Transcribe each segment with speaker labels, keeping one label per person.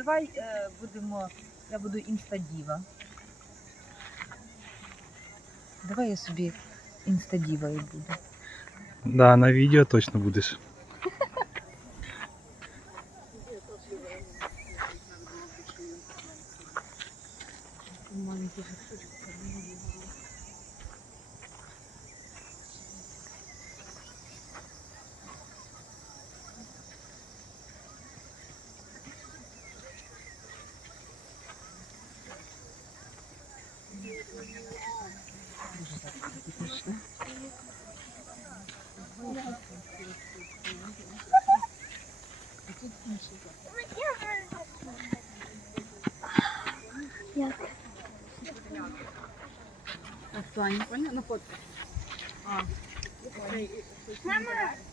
Speaker 1: давай е, будемо. Я буду інстадіва. Давай я собі інстадівою буду.
Speaker 2: Да, на відео точно будеш.
Speaker 1: Таня, понятно, фотка.
Speaker 3: Мама, мама,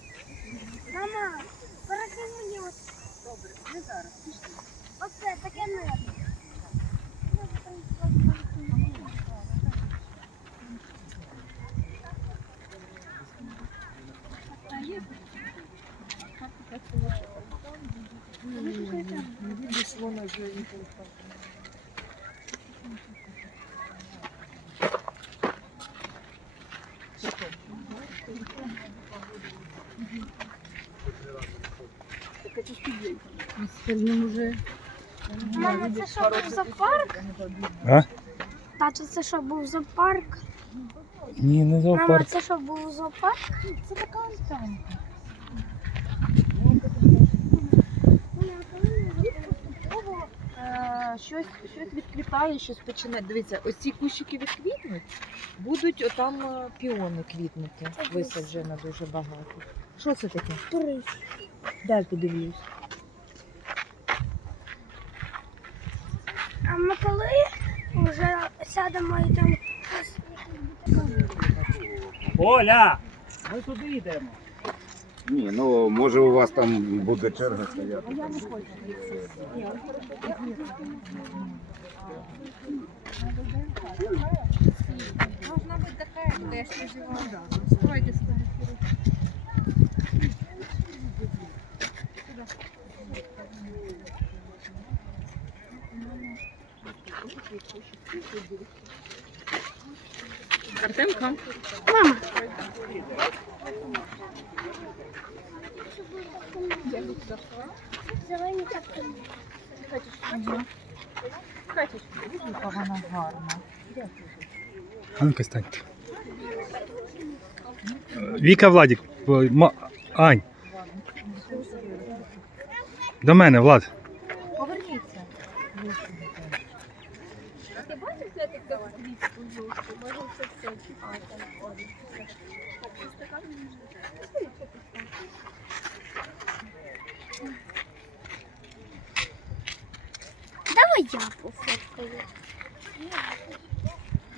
Speaker 3: Мама, це що був зоопарк?
Speaker 2: А?
Speaker 3: Тато, це що був зоопарк?
Speaker 2: Ні, не
Speaker 3: Мама,
Speaker 2: зоопарк.
Speaker 3: це що був зоопарк?
Speaker 1: Це така альтанка. Е, Щось, щось відквітає, щось починає. Дивіться, ось ці кущики відквітнуть, будуть отам е, піони квітнути. Висаджено дуже багато. Що це таке?
Speaker 3: Приш.
Speaker 1: Дай подивлюсь.
Speaker 3: А ми коли вже сядемо і там
Speaker 4: Оля! Ми туди йдемо.
Speaker 5: Ні, ну може у вас там буде черга стояти.
Speaker 1: Должна бути така, де я ж проживаю. Стройте Артемка.
Speaker 3: Мама. Зелені картини.
Speaker 1: Яка вона гарна.
Speaker 2: Анка, станьте. Віка Владик. Ой, Ань. До мене, Влад.
Speaker 1: Поверніться.
Speaker 3: Давай я пофоткаю.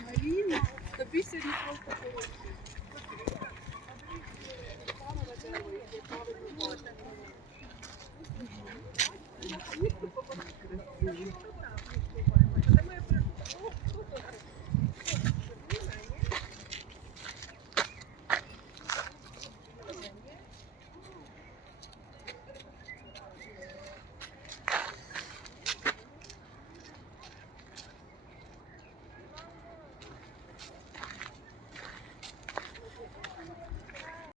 Speaker 6: Маріна, тобі сьогодні просто.